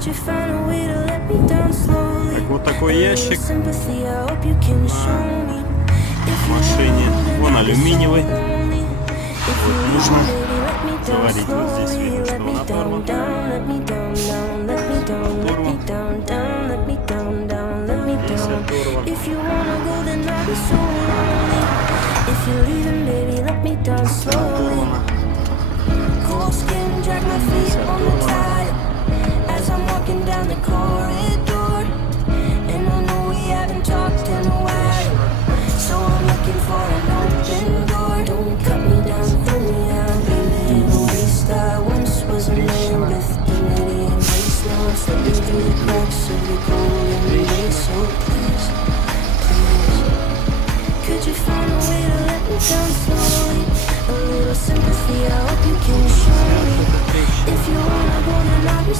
Так, вот такой ящик в машине. Он алюминиевый. Вот нужно заварить. Вот здесь видно, что он оторван. Здесь оторван. Could you find a way to let me down slowly? A little sympathy, I hope you can show me. If you wanna go, then I'll be